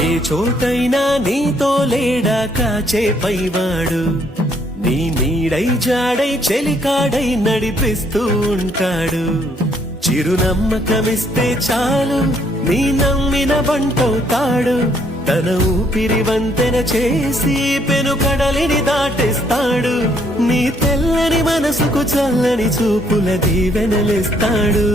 ఏ చోటైనా నీతో లేడా కాచే పైవాడు, నీ నీడై జాడై చెలికాడై నడిపిస్తూ ఉంటాడు. చిరునమ్మకమిస్తే చాలు నీ నమ్మిన బంటవుతాడు, తన ఊపిరి వంతెన చేసి పెను కడలిని దాటేస్తాడు. నీ తెల్లని మనసుకు చల్లని చూపుల దీవెనలిస్తాడు.